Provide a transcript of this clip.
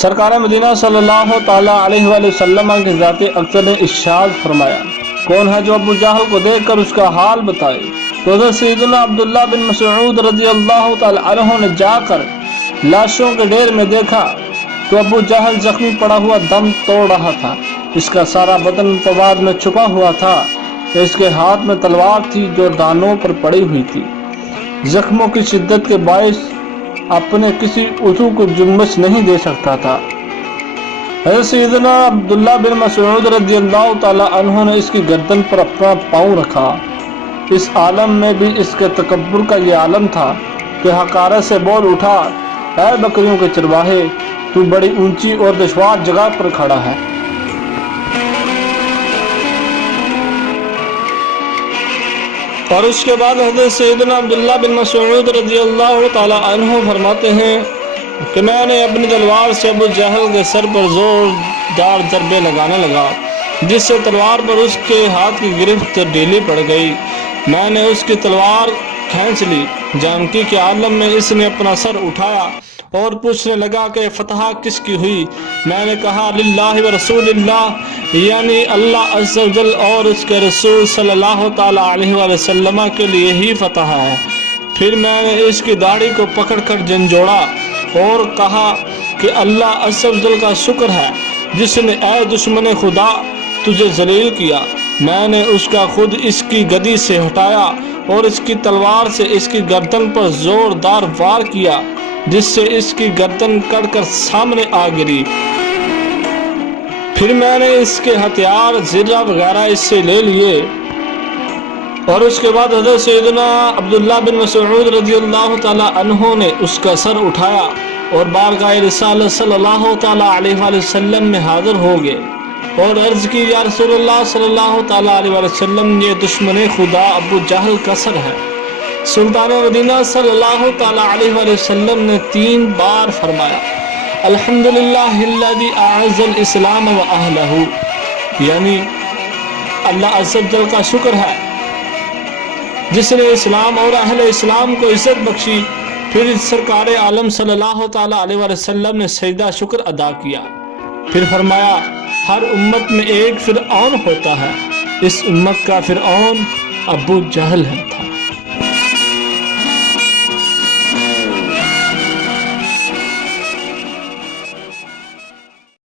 سرکار مدینہ صلی اللہ تعالیٰ علیہ وآلہ وسلم کی ذات اقدس نے ارشاد فرمایا، کون ہے جو ابو جہل کو دیکھ کر اس کا حال بتائے؟ تو حضرت سیدنا عبداللہ بن مسعود رضی اللہ تعالیٰ عنہ نے جا کر لاشوں کے ڈھیر میں دیکھا تو ابو جہل زخمی پڑا ہوا دم توڑ رہا تھا۔ اس کا سارا بدن فواد میں چھپا ہوا تھا۔ اس کے ہاتھ میں تلوار تھی جو دانوں پر پڑی ہوئی تھی۔ زخموں کی شدت کے باعث اپنے کسی عضو کو جنبش نہیں دے سکتا تھا۔ حضرت سیدنا عبداللہ بن مسعود رضی اللہ تعالیٰ عنہ نے اس کی گردن پر اپنا پاؤں رکھا۔ اس عالم میں بھی اس کے تکبر کا یہ عالم تھا کہ حقارت سے بول اٹھا، اے بکریوں کے چرواہے، تو بڑی اونچی اور دشوار جگہ پر کھڑا ہے۔ اور اس کے بعد حضرت سیدنا عبداللہ بن مسعود رضی اللہ تعالیٰ عنہ فرماتے ہیں کہ میں نے اپنی تلوار سے ابو جہل کے سر پر زوردار ضربے لگانے لگا، جس سے تلوار پر اس کے ہاتھ کی گرفت ڈھیلی پڑ گئی۔ میں نے اس کی تلوار کھینچ لی، جانکی کے عالم میں اس نے اپنا سر اٹھایا اور پوچھنے لگا کہ فتح کس کی ہوئی؟ میں نے کہا للہ و رسول اللہ، یعنی اللہ عز و جل اور اس کے رسول صلی اللہ تعالیٰ علیہ وآلہ وسلم کے لیے ہی فتح ہے۔ پھر میں نے اس کی داڑھی کو پکڑ کر جھنجھوڑا اور کہا کہ اللہ عز و جل کا شکر ہے جس نے اے دشمن خدا تجھے ذلیل کیا۔ میں نے اس کا خود اس کی گدی سے ہٹایا اور اس کی تلوار سے اس کی گردن پر زوردار وار کیا، جس سے اس کی گردن کٹ کر سامنے آ گری۔ پھر میں نے اس کے ہتھیار زرہ وغیرہ اس سے لے لیے۔ اور اس کے بعد حضرت سیدنا عبداللہ بن مسعود رضی اللہ تعالیٰ عنہ نے اس کا سر اٹھایا اور بارگاہ رسالت صلی اللہ تعالیٰ علیہ وآلہ وسلم میں حاضر ہو گئے اور عرض کی، یا رسول اللہ صلی اللہ تعالیٰ علیہ وآلہ وسلم، یہ دشمن خدا ابو جہل کا سر ہے۔ سلطان مدینہ صلی اللہ تعالیٰ علیہ وآلہ وسلم نے 3 بار فرمایا، الحمدللہ الذی اعز الاسلام و اہلہ، یعنی اللہ عز و جل کا شکر ہے جس نے اسلام اور اہل اسلام کو عزت بخشی۔ پھر سرکار عالم صلی اللہ تعالیٰ علیہ وآلہ وسلم نے سجدہ شکر ادا کیا۔ پھر فرمایا، ہر امت میں ایک فرعون ہوتا ہے، اس امت کا فرعون ابو جہل تھا۔